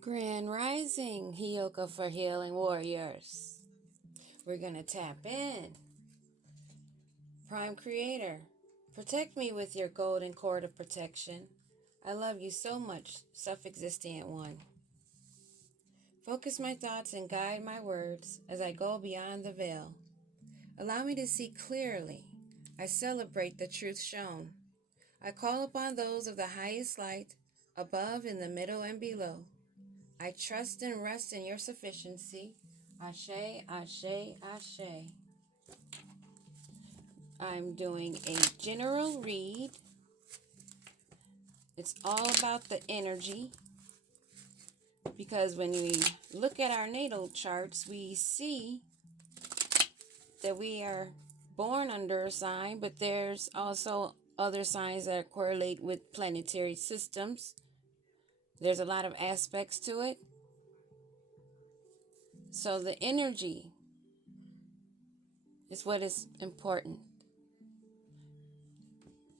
Grand Rising, Hioka for Healing Warriors. We're going to tap in. Prime Creator, protect me with your golden cord of protection. I love you so much, self-existent one. Focus my thoughts and guide my words as I go beyond the veil. Allow me to see clearly. I celebrate the truth shown. I call upon those of the highest light, above, in the middle, and below. I trust and rest in your sufficiency. Ashe, ashe, ashe. I'm doing a general read. It's all about the energy, because when we look at our natal charts, we see that we are born under a sign, but there's also other signs that correlate with planetary systems. There's a lot of aspects to it. So the energy is what is important.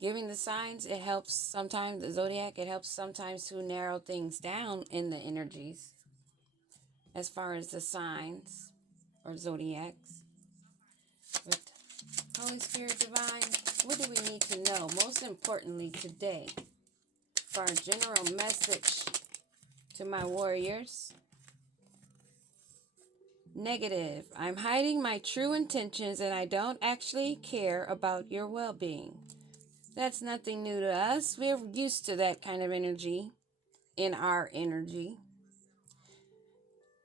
Giving the signs, it helps sometimes, the zodiac, it helps sometimes to narrow things down in the energies as far as the signs or zodiacs. But Holy Spirit Divine, what do we need to know? Most importantly today, for our general message to my warriors. Negative. I'm hiding my true intentions and I don't actually care about your well-being. That's nothing new to us. We're used to that kind of energy in our energy.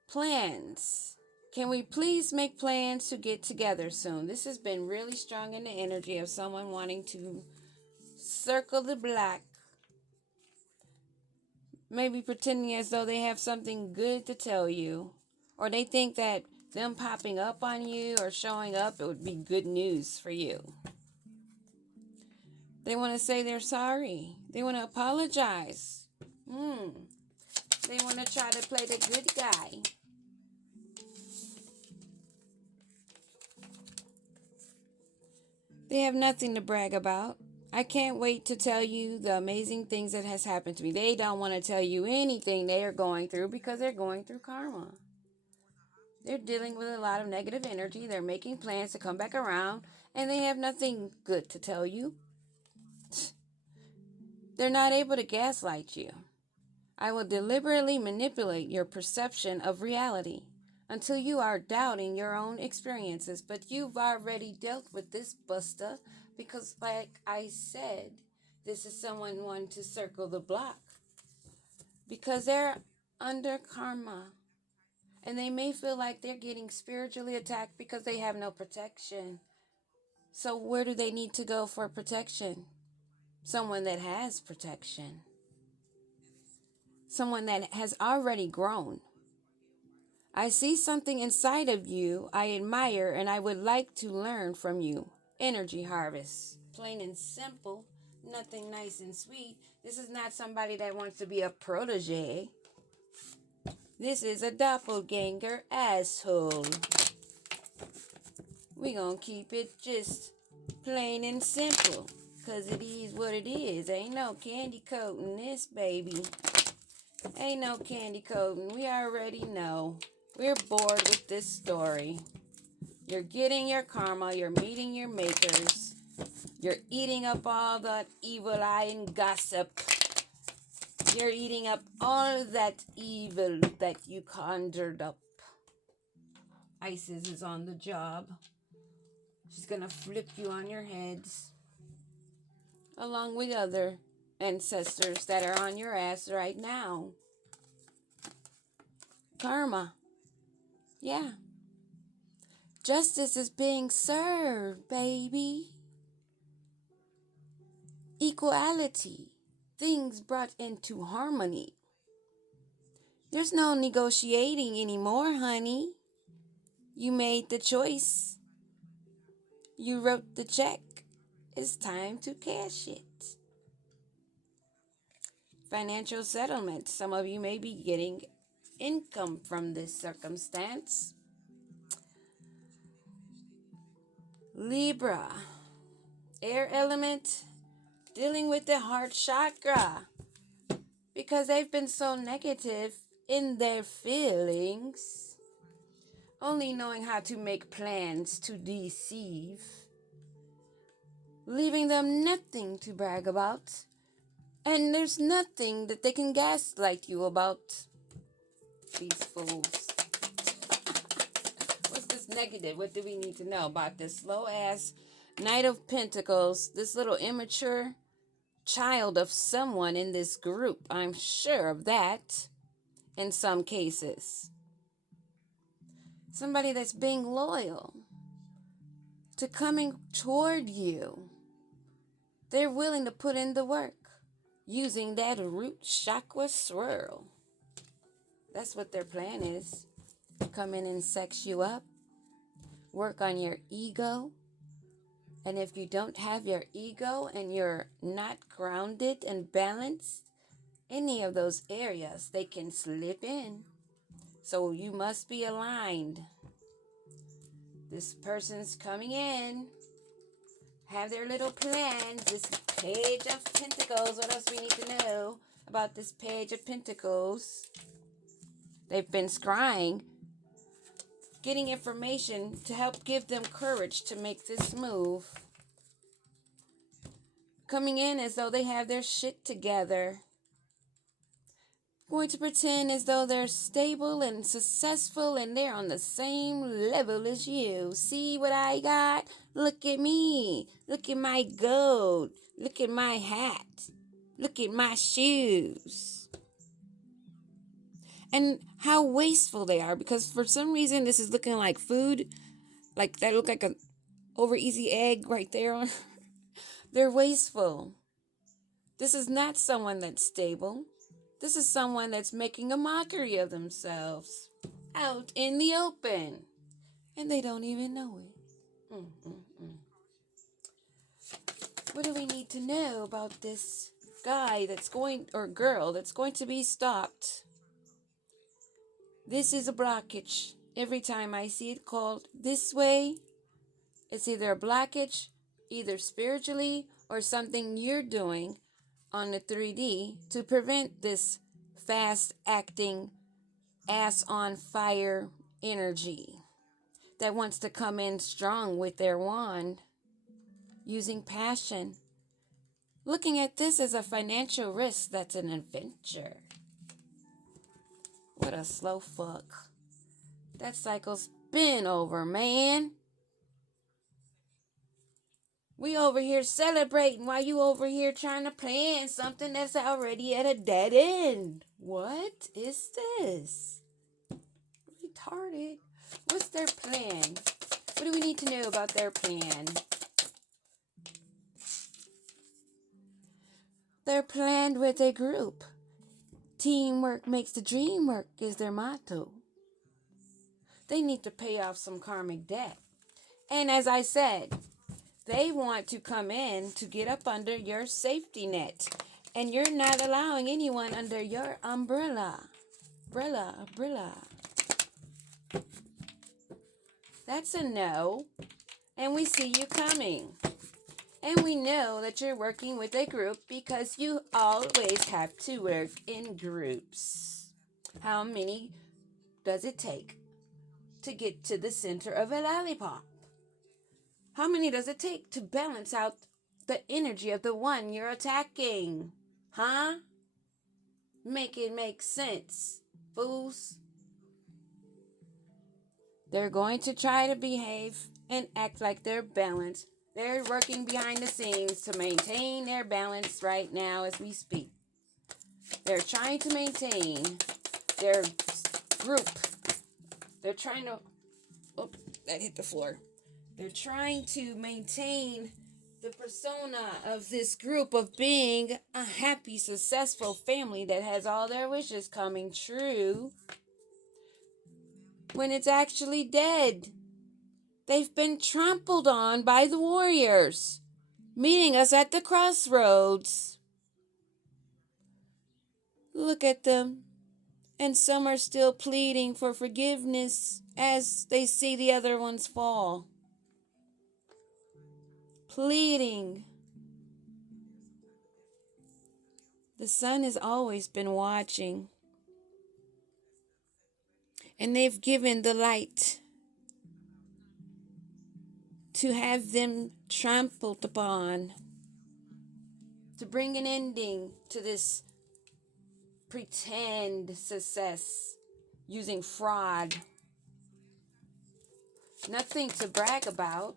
Plans. Can we please make plans to get together soon? This has been really strong in the energy of someone wanting to circle the block. Maybe pretending as though they have something good to tell you. Or they think that them popping up on you or showing up, it would be good news for you. They want to say they're sorry. They want to apologize. They want to try to play the good guy. They have nothing to brag about. I can't wait to tell you the amazing things that has happened to me. They don't want to tell you anything they are going through because they're going through karma. They're dealing with a lot of negative energy. They're making plans to come back around, and they have nothing good to tell you. They're not able to gaslight you. I will deliberately manipulate your perception of reality until you are doubting your own experiences. But you've already dealt with this, Buster, because like I said, this is someone wanting to circle the block because they're under karma. And they may feel like they're getting spiritually attacked because they have no protection. So where do they need to go for protection? Someone that has protection. Someone that has already grown. I see something inside of you I admire and I would like to learn from you. Energy harvest. Plain and simple. Nothing nice and sweet. This is not somebody that wants to be a protege. This is a doppelganger asshole. We gonna keep it just plain and simple. Cause it is what it is. Ain't no candy coating this, baby. Ain't no candy coating. We already know. We're bored with this story. You're getting your karma. You're meeting your makers. You're eating up all that evil eye and gossip. You're eating up all that evil that you conjured up. Isis is on the job. She's gonna flip you on your heads. Along with other ancestors that are on your ass right now. Karma. Yeah. Justice is being served, baby. Equality. Things brought into harmony. There's no negotiating anymore, honey. You made the choice. You wrote the check. It's time to cash it. Financial settlement. Some of you may be getting income from this circumstance. Libra. Air element. Dealing with the heart chakra. Because they've been so negative in their feelings, only knowing how to make plans to deceive, leaving them nothing to brag about, and there's nothing that they can gaslight you about. These fools. What's this negative? What do we need to know about this slow-ass Knight of Pentacles, this little immature child of someone in this group? I'm sure of that in some cases. Somebody that's being loyal to coming toward you. They're willing to put in the work using that root chakra swirl. That's what their plan is. Come in and sex you up. Work on your ego. And if you don't have your ego and you're not grounded and balanced, any of those areas, they can slip in. So you must be aligned. This person's coming in, have their little plans. This Page of Pentacles. What else we need to know about this Page of Pentacles? They've been scrying, getting information to help give them courage to make this move. Coming in as though they have their shit together. Going to pretend as though they're stable and successful and they're on the same level as you. See what I got? Look at me. Look at my gold. Look at my hat. Look at my shoes. And how wasteful they are, because for some reason this is looking like food. Like that look like a over easy egg right there. They're wasteful. This is not someone that's stable. This is someone that's making a mockery of themselves out in the open. And they don't even know it. What do we need to know about this guy that's going, or girl that's going to be stopped? This is a blockage. Every time I see it called this way, it's either a blockage, either spiritually or something you're doing on the 3D to prevent this fast acting ass on fire energy that wants to come in strong with their wand using passion. Looking at this as a financial risk that's an adventure. What a slow fuck. That cycle's been over, man. We over here celebrating while you over here trying to plan something that's already at a dead end. What is this? Retarded. What's their plan? What do we need to know about their plan? They're planned with a group. Teamwork makes the dream work is their motto. They need to pay off some karmic debt. And as I said, they want to come in to get up under your safety net. And you're not allowing anyone under your umbrella. Umbrella. That's a no. And we see you coming. And we know that you're working with a group because you always have to work in groups. How many does it take to get to the center of a lollipop? How many does it take to balance out the energy of the one you're attacking? Huh? Make it make sense, fools. They're going to try to behave and act like they're balanced. They're working behind the scenes to maintain their balance right now as we speak. They're trying to maintain their group. They're trying to... Oh, that hit the floor. They're trying to maintain the persona of this group of being a happy, successful family that has all their wishes coming true when it's actually dead. They've been trampled on by the warriors, meeting us at the crossroads. Look at them. And some are still pleading for forgiveness as they see the other ones fall. Pleading. The sun has always been watching. And they've given the light to have them trampled upon, to bring an ending to this pretend success using fraud. Nothing to brag about.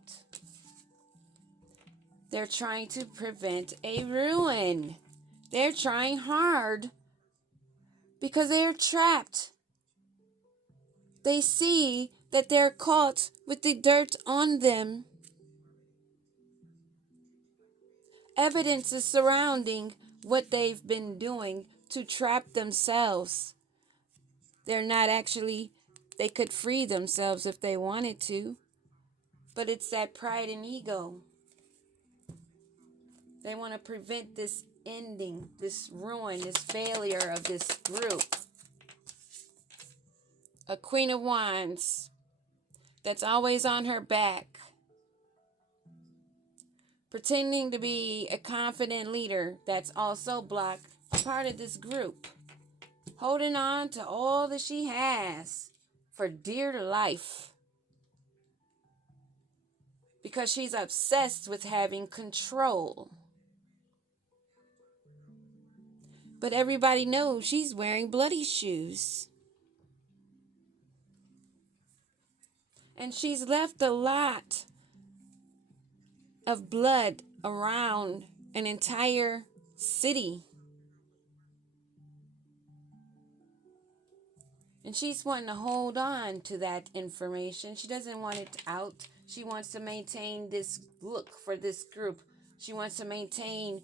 They're trying to prevent a ruin. They're trying hard because they're trapped. They see that they're caught with the dirt on them. Evidence is surrounding what they've been doing to trap themselves. They're not actually, they could free themselves if they wanted to, but it's that pride and ego. They want to prevent this ending, this ruin, this failure of this group. A Queen of Wands that's always on her back, pretending to be a confident leader that's also blocked, a part of this group, holding on to all that she has for dear life because she's obsessed with having control. But everybody knows she's wearing bloody shoes. And she's left a lot of blood around an entire city. And she's wanting to hold on to that information. She doesn't want it out. She wants to maintain this look for this group. She wants to maintain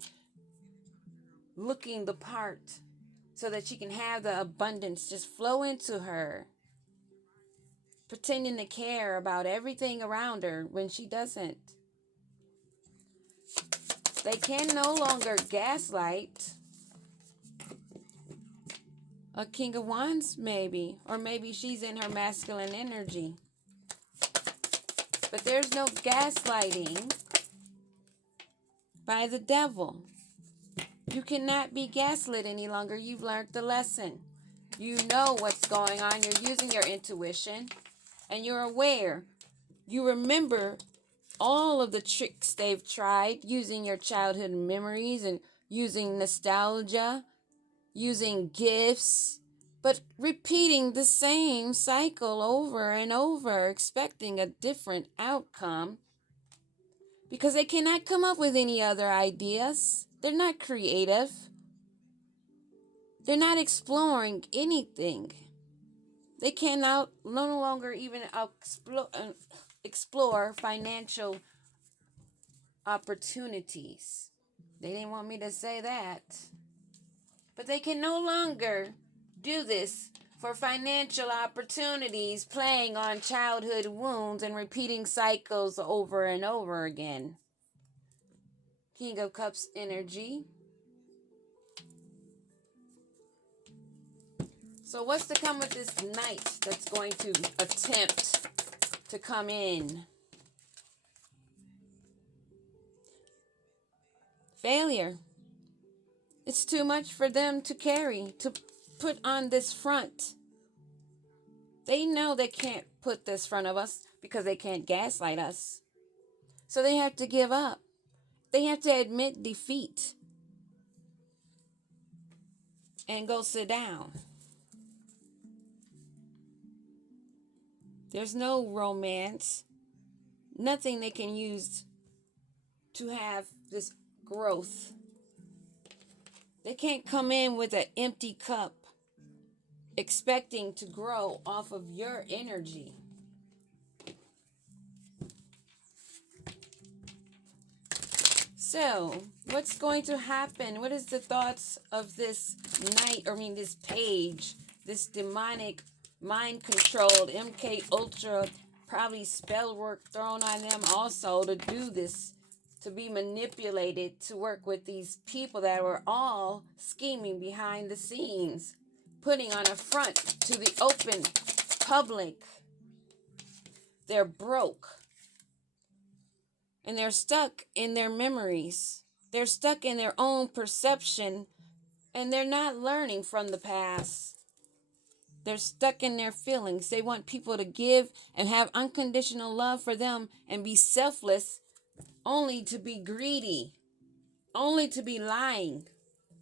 looking the part so that she can have the abundance just flow into her. Pretending to care about everything around her when she doesn't. They can no longer gaslight. A King of Wands, maybe. Or maybe she's in her masculine energy. But there's no gaslighting by the devil. You cannot be gaslit any longer. You've learned the lesson. You know what's going on. You're using your intuition. And you're aware. You remember all of the tricks they've tried, using your childhood memories and using nostalgia, using gifts, but repeating the same cycle over and over, expecting a different outcome because they cannot come up with any other ideas. They're not creative. They're not exploring anything. They cannot no longer even explore financial opportunities. They didn't want me to say that. But they can no longer do this for financial opportunities, playing on childhood wounds and repeating cycles over and over again. King of Cups energy. So what's to come with this knight that's going to attempt to come in? Failure. It's too much for them to carry, to put on this front. They know they can't put this front of us because they can't gaslight us. So they have to give up. They have to admit defeat and go sit down. There's no romance, nothing they can use to have this growth. They can't come in with an empty cup expecting to grow off of your energy. So, what's going to happen? What is the thoughts of this this page, this demonic, mind-controlled, MK Ultra, probably spell work thrown on them also to do this, to be manipulated, to work with these people that were all scheming behind the scenes, putting on a front to the open public. They're broke. And they're stuck in their memories. They're stuck in their own perception. And they're not learning from the past. They're stuck in their feelings. They want people to give and have unconditional love for them and be selfless, only to be greedy, only to be lying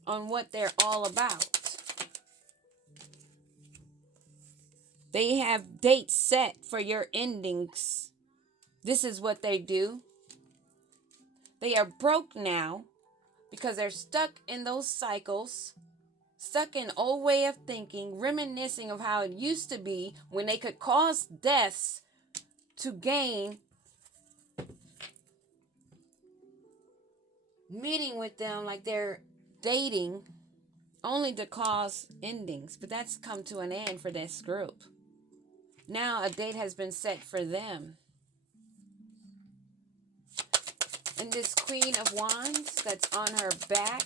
on what they're all about. They have dates set for your endings. This is what they do. They are broke now because they're stuck in those cycles, stuck in old way of thinking, reminiscing of how it used to be when they could cause deaths to gain, meeting with them like they're dating, only to cause endings. But that's come to an end for this group. Now a date has been set for them. And this Queen of Wands that's on her back,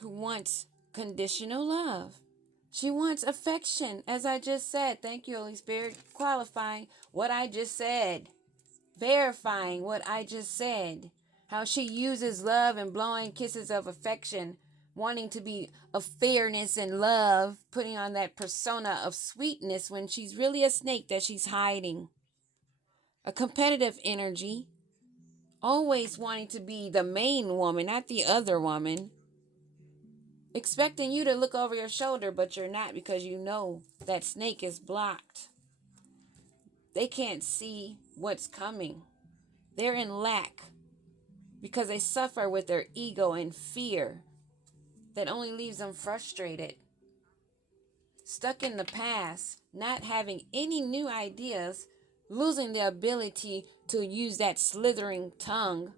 who wants conditional love. She wants affection, as I just said. Thank you, Holy Spirit, qualifying what I just said, verifying what I just said. How she uses love and blowing kisses of affection, wanting to be of fairness and love, putting on that persona of sweetness when she's really a snake that she's hiding. A competitive energy, always wanting to be the main woman, not the other woman. Expecting you to look over your shoulder, but you're not, because you know that snake is blocked. They can't see what's coming. They're in lack because they suffer with their ego and fear that only leaves them frustrated. Stuck in the past, not having any new ideas, losing the ability to use that slithering tongue.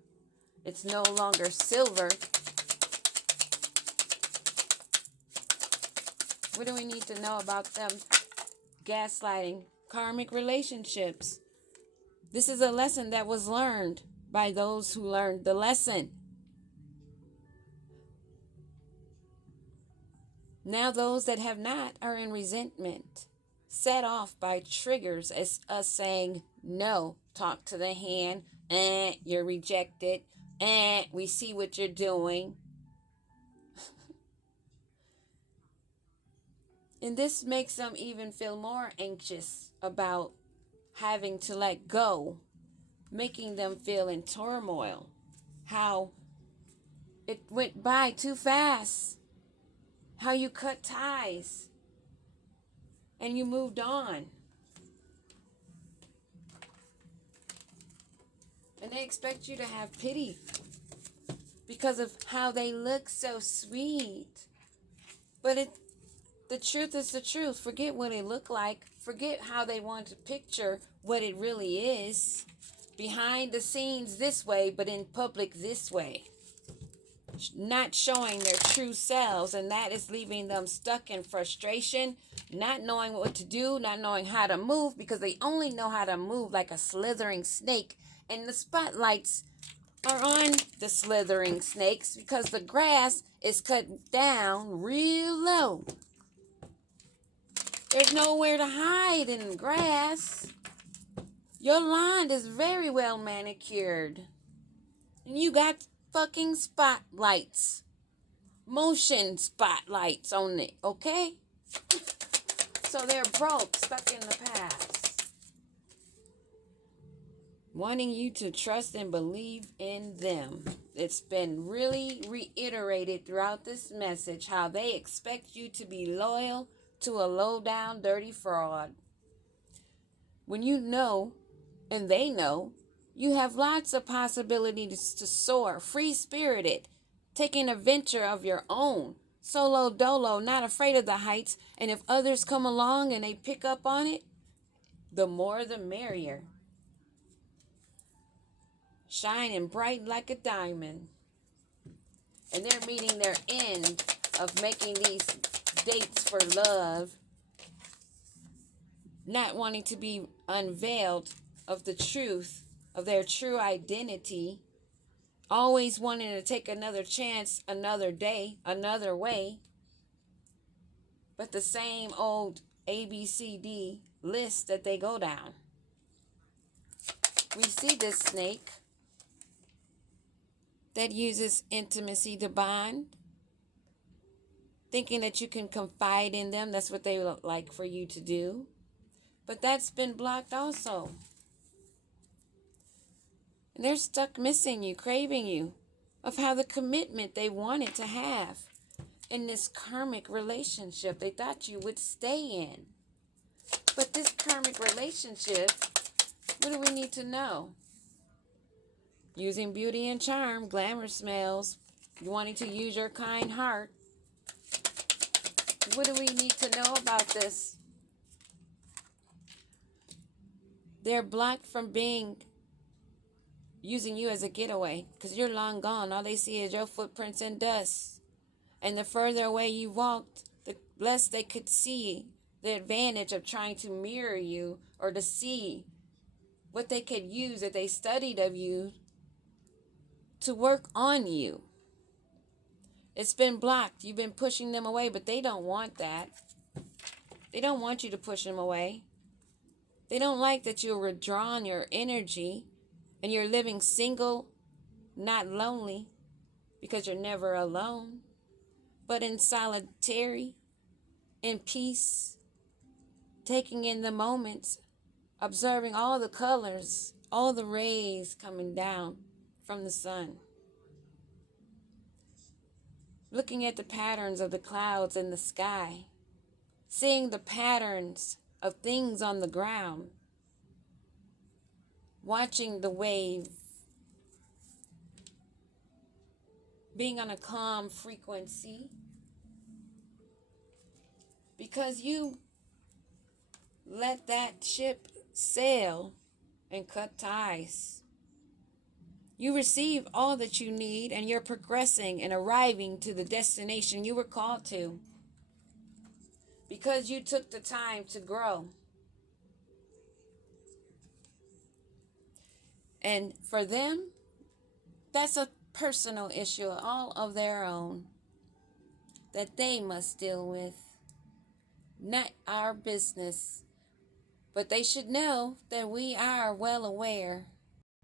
It's no longer silver. What do we need to know about them? Gaslighting, karmic relationships. This is a lesson that was learned by those who learned the lesson. Now those that have not are in resentment, set off by triggers as us saying, no, talk to the hand, you're rejected, we see what you're doing. And this makes them even feel more anxious about having to let go, making them feel in turmoil. How it went by too fast. How you cut ties and you moved on. And they expect you to have pity because of how they look so sweet. But the truth is the truth. Forget what it looked like. Forget how they want to picture what it really is. Behind the scenes this way, but in public this way. Not showing their true selves, and that is leaving them stuck in frustration, not knowing what to do, not knowing how to move, because they only know how to move like a slithering snake, and the spotlights are on the slithering snakes because the grass is cut down real low. There's nowhere to hide in the grass. Your lawn is very well manicured, and you got fucking spotlights, motion spotlights on it, okay? So they're broke, stuck in the past, wanting you to trust and believe in them. It's been really reiterated throughout this message how they expect you to be loyal to a low-down, dirty fraud. When you know, and they know, you have lots of possibilities to soar, free-spirited, taking a venture of your own, solo dolo, not afraid of the heights, and if others come along and they pick up on it, the more the merrier. Shining bright like a diamond. And they're meeting their end of making these dates for love, not wanting to be unveiled of the truth of their true identity, always wanting to take another chance, another day, another way, but the same old ABCD list that they go down. We see this snake that uses intimacy to bond, thinking that you can confide in them. That's what they would like for you to do. But that's been blocked also. And they're stuck missing you, craving you, of how the commitment they wanted to have in this karmic relationship they thought you would stay in. But this karmic relationship, what do we need to know? Using beauty and charm, glamour smells, wanting to use your kind heart. What do we need to know about this? They're blocked from using you as a getaway because you're long gone. All they see is your footprints and dust. And the further away you walked, the less they could see the advantage of trying to mirror you or to see what they could use that they studied of you to work on you. It's been blocked. You've been pushing them away, but they don't want that. They don't want you to push them away. They don't like that you're withdrawing your energy and you're living single, not lonely, because you're never alone, but in solitary, in peace, taking in the moments, observing all the colors, all the rays coming down from the sun. Looking at the patterns of the clouds in the sky, seeing the patterns of things on the ground, watching the wave, being on a calm frequency, because you let that ship sail and cut ties. You receive all that you need and you're progressing and arriving to the destination you were called to because you took the time to grow. And for them, that's a personal issue all of their own that they must deal with. Not our business. But they should know that we are well aware